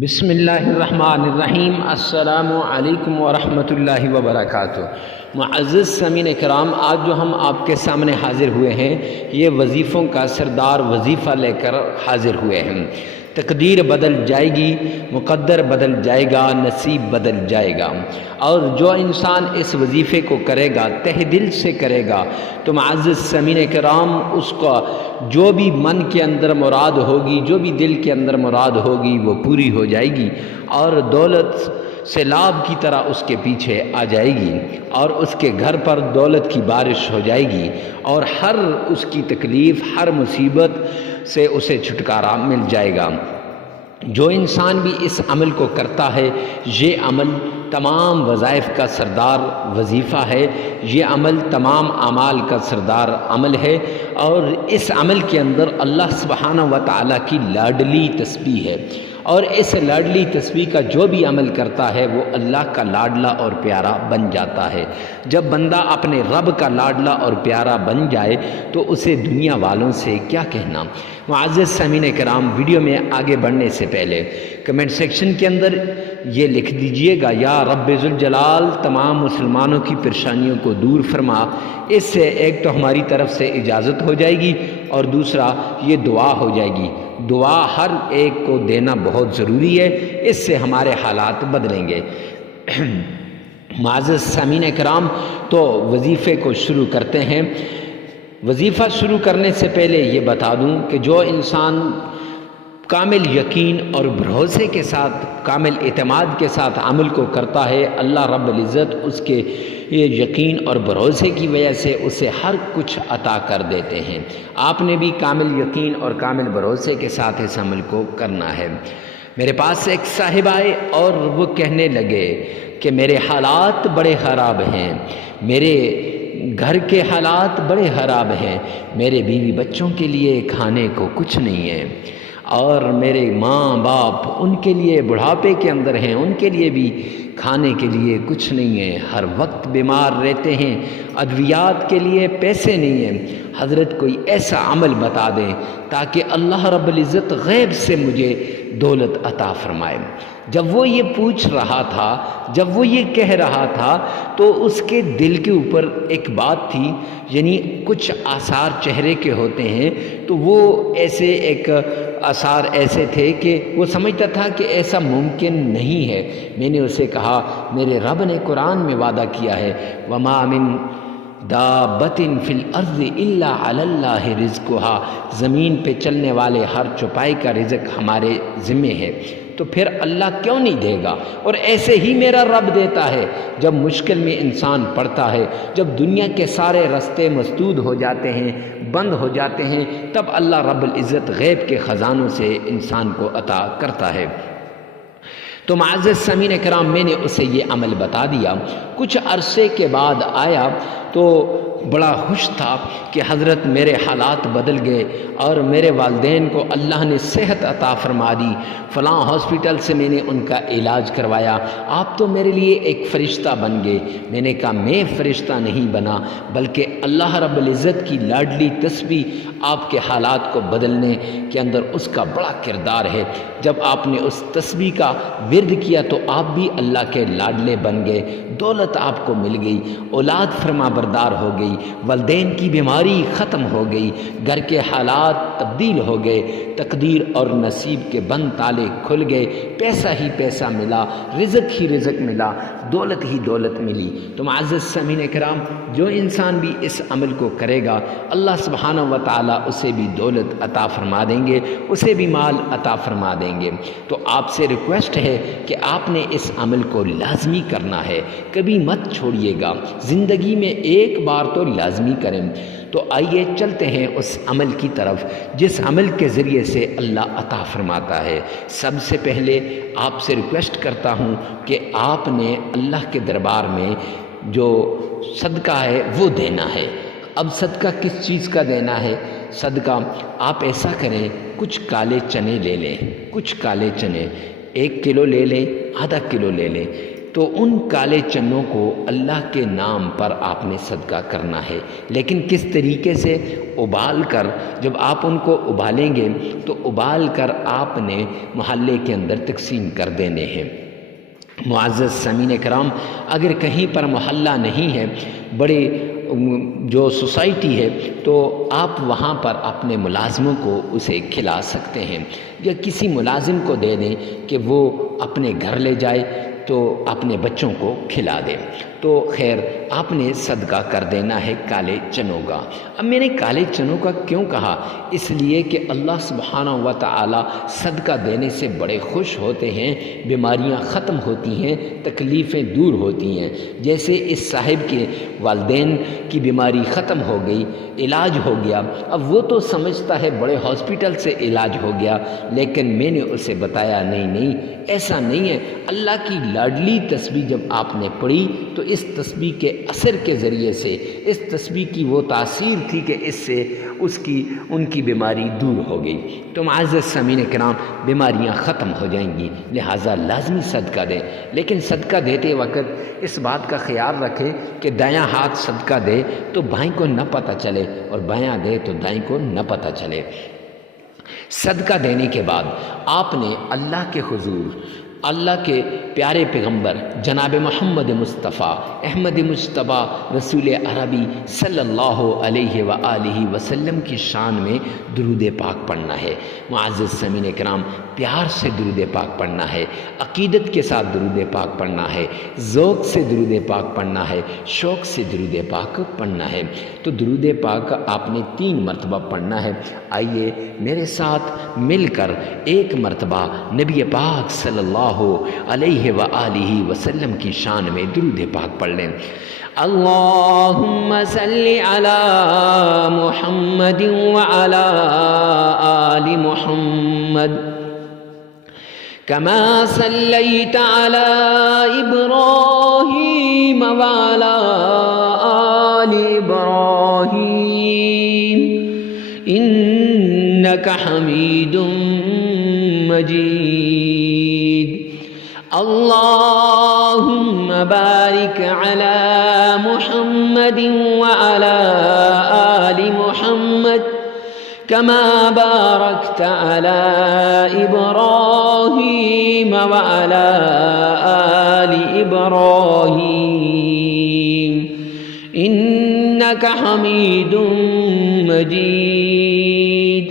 بسم اللہ الرحمن الرحیم۔ السلام علیکم ورحمۃ اللہ وبرکاتہ۔ معزز سامعین کرام، آج جو ہم آپ کے سامنے حاضر ہوئے ہیں یہ وظیفوں کا سردار وظیفہ لے کر حاضر ہوئے ہیں۔ تقدیر بدل جائے گی، مقدر بدل جائے گا، نصیب بدل جائے گا، اور جو انسان اس وظیفے کو کرے گا، تہ دل سے کرے گا، تو معزز سامعین کرام اس کا جو بھی من کے اندر مراد ہوگی، جو بھی دل کے اندر مراد ہوگی وہ پوری ہو جائے گی، اور دولت سیلاب کی طرح اس کے پیچھے آ جائے گی، اور اس کے گھر پر دولت کی بارش ہو جائے گی، اور ہر اس کی تکلیف، ہر مصیبت سے اسے چھٹکارا مل جائے گا۔ جو انسان بھی اس عمل کو کرتا ہے، یہ عمل تمام وظائف کا سردار وظیفہ ہے، یہ عمل تمام اعمال کا سردار عمل ہے، اور اس عمل کے اندر اللہ سبحانہ و تعالیٰ کی لاڈلی تسبیح ہے، اور اس لاڈلی تسبیح کا جو بھی عمل کرتا ہے وہ اللہ کا لاڈلا اور پیارا بن جاتا ہے۔ جب بندہ اپنے رب کا لاڈلا اور پیارا بن جائے تو اسے دنیا والوں سے کیا کہنا۔ معزز سامعین کرام، ویڈیو میں آگے بڑھنے سے پہلے کمنٹ سیکشن کے اندر یہ لکھ دیجئے گا، یا رب ذوالجلال تمام مسلمانوں کی پریشانیوں کو دور فرما۔ اس سے ایک تو ہماری طرف سے اجازت ہو جائے گی، اور دوسرا یہ دعا ہو جائے گی۔ دعا ہر ایک کو دینا بہت ضروری ہے، اس سے ہمارے حالات بدلیں گے۔ معزز سامعین کرام، تو وظیفے کو شروع کرتے ہیں۔ وظیفہ شروع کرنے سے پہلے یہ بتا دوں کہ جو انسان کامل یقین اور بھروسے کے ساتھ، کامل اعتماد کے ساتھ عمل کو کرتا ہے، اللہ رب العزت اس کے یقین اور بھروسے کی وجہ سے اسے ہر کچھ عطا کر دیتے ہیں۔ آپ نے بھی کامل یقین اور کامل بھروسے کے ساتھ اس عمل کو کرنا ہے۔ میرے پاس ایک صاحب آئے اور وہ کہنے لگے کہ میرے حالات بڑے خراب ہیں، میرے گھر کے حالات بڑے خراب ہیں، میرے بیوی بچوں کے لیے کھانے کو کچھ نہیں ہے، اور میرے ماں باپ ان کے لیے بڑھاپے کے اندر ہیں، ان کے لیے بھی کھانے کے لیے کچھ نہیں ہے، ہر وقت بیمار رہتے ہیں، ادویات کے لیے پیسے نہیں ہیں۔ حضرت کوئی ایسا عمل بتا دیں تاکہ اللہ رب العزت غیب سے مجھے دولت عطا فرمائے۔ جب وہ یہ پوچھ رہا تھا، جب وہ یہ کہہ رہا تھا، تو اس کے دل کے اوپر ایک بات تھی، یعنی کچھ آثار چہرے کے ہوتے ہیں، تو وہ ایسے ایک آثار ایسے تھے کہ وہ سمجھتا تھا کہ ایسا ممکن نہیں ہے۔ میں نے اسے کہا، میرے رب نے قرآن میں وعدہ کیا ہے، وَمَا مِن دابۃ فی الارض الا علی اللہ رزقھا، زمین پہ چلنے والے ہر چوپائے کا رزق ہمارے ذمے ہے، تو پھر اللہ کیوں نہیں دے گا؟ اور ایسے ہی میرا رب دیتا ہے۔ جب مشکل میں انسان پڑتا ہے، جب دنیا کے سارے راستے مسدود ہو جاتے ہیں، بند ہو جاتے ہیں، تب اللہ رب العزت غیب کے خزانوں سے انسان کو عطا کرتا ہے۔ تو معزز سامعین کرام، میں نے اسے یہ عمل بتا دیا۔ کچھ عرصے کے بعد آیا تو بڑا خوش تھا کہ حضرت میرے حالات بدل گئے، اور میرے والدین کو اللہ نے صحت عطا فرما دی، فلاں ہاسپٹل سے میں نے ان کا علاج کروایا، آپ تو میرے لیے ایک فرشتہ بن گئے۔ میں نے کہا، میں فرشتہ نہیں بنا، بلکہ اللہ رب العزت کی لاڈلی تسبیح آپ کے حالات کو بدلنے کے اندر اس کا بڑا کردار ہے۔ جب آپ نے اس تسبیح کا ورد کیا تو آپ بھی اللہ کے لاڈلے بن گئے، دولت آپ کو مل گئی، اولاد فرما بردار ہو گئی، والدین کی بیماری ختم ہو گئی، گھر کے حالات تبدیل ہو گئے، تقدیر اور نصیب کے بند تالے کھل گئے، پیسہ ہی پیسہ ملا، رزق ہی رزق ملا، دولت ہی دولت ملی۔ تو معزز سامعین کرام، جو انسان بھی اس عمل کو کرے گا، اللہ سبحانہ و تعالیٰ اسے بھی دولت عطا فرما دیں گے، اسے بھی مال عطا فرما دیں گے۔ تو آپ سے ریکویسٹ ہے کہ آپ نے اس عمل کو لازمی کرنا ہے، کبھی مت چھوڑیے گا، زندگی میں ایک بار تو لازمی کریں۔ تو آئیے چلتے ہیں اس عمل کی طرف جس عمل کے ذریعے سے اللہ عطا فرماتا ہے۔ سب سے پہلے آپ سے ریکویسٹ کرتا ہوں کہ آپ نے اللہ کے دربار میں جو صدقہ ہے وہ دینا ہے۔ اب صدقہ کس چیز کا دینا ہے؟ صدقہ آپ ایسا کریں، کچھ کالے چنے لے لیں، کچھ کالے چنے 1 کلو لے لیں، آدھا کلو لے لیں، تو ان کالے چنوں کو اللہ کے نام پر آپ نے صدقہ کرنا ہے، لیکن کس طریقے سے؟ ابال کر، جب آپ ان کو ابالیں گے تو ابال کر آپ نے محلے کے اندر تقسیم کر دینے ہیں۔ معزز سامعین کرام، اگر کہیں پر محلہ نہیں ہے، بڑے جو سوسائٹی ہے، تو آپ وہاں پر اپنے ملازموں کو اسے کھلا سکتے ہیں، یا کسی ملازم کو دے دیں کہ وہ اپنے گھر لے جائے تو اپنے بچوں کو کھلا دیں۔ تو خیر آپ نے صدقہ کر دینا ہے کالے چنوں کا۔ اب میں نے کالے چنوں کا کیوں کہا؟ اس لیے کہ اللہ سبحانہ و تعالی صدقہ دینے سے بڑے خوش ہوتے ہیں، بیماریاں ختم ہوتی ہیں، تکلیفیں دور ہوتی ہیں۔ جیسے اس صاحب کے والدین کی بیماری ختم ہو گئی، علاج ہو گیا، اب وہ تو سمجھتا ہے بڑے ہاسپٹل سے علاج ہو گیا، لیکن میں نے اسے بتایا نہیں ایسا نہیں ہے۔ اللہ کی لاڈلی تسبیح جب آپ نے پڑھی تو اس تسبیح کے اثر کے ذریعے سے، اس تسبیح کی وہ تاثیر تھی کہ اس سے ان کی بیماری دور ہو گئی۔ تو معزز سامعین کرام، بیماریاں ختم ہو جائیں گی، لہٰذا لازمی صدقہ دیں، لیکن صدقہ دیتے وقت اس بات کا خیال رکھیں کہ دایاں ہاتھ صدقہ دے تو بائیں کو نہ پتہ چلے، اور بایاں دے تو دائیں کو نہ پتہ چلے۔ صدقہ دینے کے بعد آپ نے اللہ کے حضور، اللہ کے پیارے پیغمبر جناب محمد مصطفیٰ احمد مجتبیٰ رسول عربی صلی اللہ علیہ وآلہ وسلم کی شان میں درود پاک پڑھنا ہے۔ معزز سامعین کرام، پیار سے درود پاک پڑھنا ہے، عقیدت کے ساتھ درود پاک پڑھنا ہے، ذوق سے درود پاک پڑھنا ہے، شوق سے درود پاک پڑھنا ہے۔ تو درود پاک آپ نے 3 مرتبہ پڑھنا ہے۔ آئیے میرے ساتھ مل کر ایک مرتبہ نبی پاک صلی اللہ علیہ وآلہ وسلم کی شان میں درود پاک پڑھ لیں۔ اللہم صلی علی محمد وعلی آل محمد کما صلیت علی ابراہیم وعلی آل ابراہیم انک حمید مجید۔ اللہم بارک علی محمد وعلی آل محمد کما بارکت علی ابراہیم وعلی آل ابراہیم انک حمید مجید۔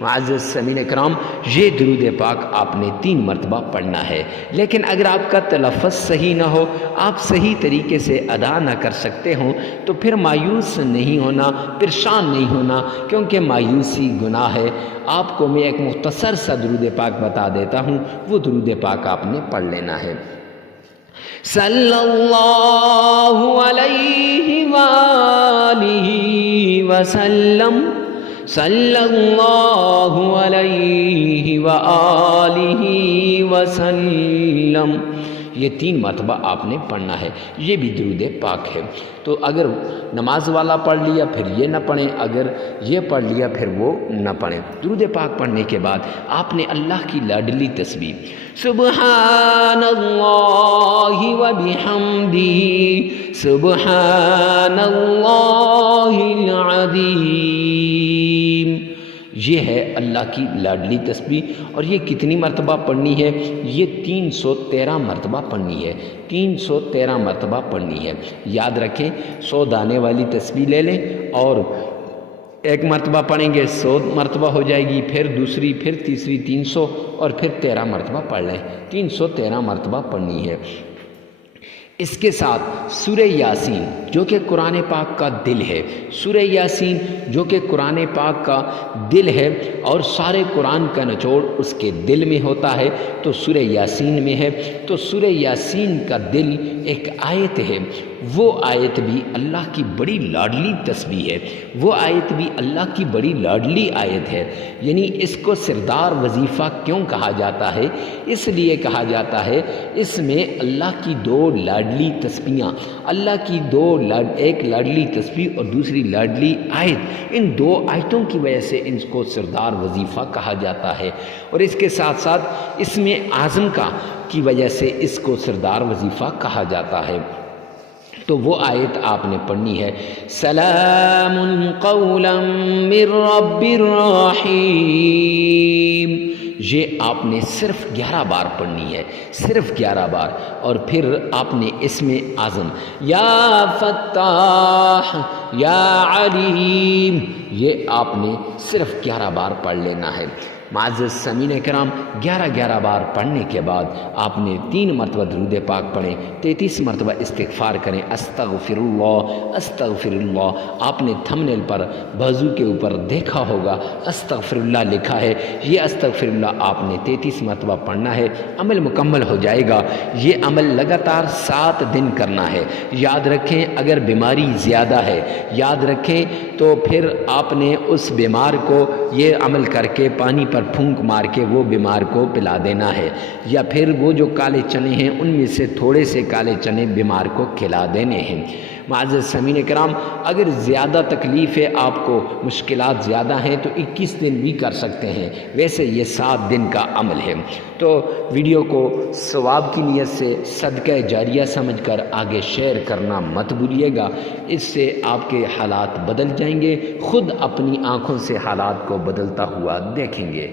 معزز سامعین کرام، یہ درود پاک آپ نے 3 مرتبہ پڑھنا ہے، لیکن اگر آپ کا تلفظ صحیح نہ ہو، آپ صحیح طریقے سے ادا نہ کر سکتے ہوں، تو پھر مایوس نہیں ہونا، پریشان نہیں ہونا، کیونکہ مایوسی گناہ ہے۔ آپ کو میں ایک مختصر سا درود پاک بتا دیتا ہوں، وہ درود پاک آپ نے پڑھ لینا ہے۔ صلی اللہ علیہ وآلہ وسلم، صلی اللہ علیہ وآلہ وسلم۔ یہ 3 مرتبہ آپ نے پڑھنا ہے، یہ بھی درود پاک ہے۔ تو اگر نماز والا پڑھ لیا پھر یہ نہ پڑھیں، اگر یہ پڑھ لیا پھر وہ نہ پڑھیں۔ درود پاک پڑھنے کے بعد آپ نے اللہ کی لاڈلی تسبیح سبحان اللہ وبحمدہ سبحان اللہ العظیم، یہ ہے اللہ کی لاڈلی تسبیح۔ اور یہ کتنی مرتبہ پڑھنی ہے؟ یہ 313 مرتبہ پڑھنی ہے، 313 مرتبہ پڑھنی ہے۔ یاد رکھیں، 100 دانے والی تسبیح لے لیں اور ایک مرتبہ پڑھیں گے 100 مرتبہ ہو جائے گی، پھر دوسری، پھر تیسری 300، اور پھر 13 مرتبہ پڑھ لیں۔ 313 مرتبہ پڑھنی ہے۔ اس کے ساتھ سورہ یاسین جو کہ قرآن پاک کا دل ہے، سورہ یاسین جو کہ قرآن پاک کا دل ہے اور سارے قرآن کا نچوڑ اس کے دل میں ہوتا ہے، تو سورہ یاسین میں ہے۔ تو سورہ یاسین کا دل ایک آیت ہے، وہ آیت بھی اللہ کی بڑی لاڈلی تسبیح ہے، وہ آیت بھی اللہ کی بڑی لاڈلی آیت ہے۔ یعنی اس کو سردار وظیفہ کیوں کہا جاتا ہے؟ اس لیے کہا جاتا ہے اس میں اللہ کی 2 لاڈلی تسبیحاں، اللہ کی ایک لاڈلی تسبیح اور دوسری لاڈلی آیت، ان 2 آیتوں کی وجہ سے ان کو سردار وظیفہ کہا جاتا ہے۔ اور اس کے ساتھ ساتھ اس میں اعظم کا کی وجہ سے اس کو سردار وظیفہ کہا جاتا ہے۔ تو وہ آیت آپ نے پڑھنی ہے، سلام قولا من رب الرحیم، یہ آپ نے صرف 11 بار پڑھنی ہے، صرف 11 بار، اور پھر آپ نے اس میں اعظم یا فتاح یا علیم، یہ آپ نے صرف 11 بار پڑھ لینا ہے۔ معزز سامعین کرام، 11 بار پڑھنے کے بعد آپ نے 3 مرتبہ درود پاک پڑھیں، 33 مرتبہ استغفار کریں، استغفر اللہ استغفر اللہ۔ آپ نے تھمبنیل پر بازو کے اوپر دیکھا ہوگا استغفر اللہ لکھا ہے، یہ استغفر اللہ آپ نے 33 مرتبہ پڑھنا ہے، عمل مکمل ہو جائے گا۔ یہ عمل لگاتار 7 دن کرنا ہے۔ یاد رکھیں اگر بیماری زیادہ ہے، یاد رکھیں تو پھر آپ نے اس بیمار کو یہ عمل کر کے پانی پر پھونک مار کے وہ بیمار کو پلا دینا ہے، یا پھر وہ جو کالے چنے ہیں ان میں سے تھوڑے سے کالے چنے بیمار کو کھلا دینے ہیں۔ معزز سامعین کرام، اگر زیادہ تکلیف ہے، آپ کو مشکلات زیادہ ہیں تو 21 دن بھی کر سکتے ہیں، ویسے یہ 7 دن کا عمل ہے۔ تو ویڈیو کو ثواب کی نیت سے صدقہ جاریہ سمجھ کر آگے شیئر کرنا مت بھولیے گا، اس سے آپ کے حالات بدل جائیں گے، خود اپنی آنکھوں سے حالات کو بدلتا ہوا دیکھیں گے۔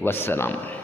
والسلام۔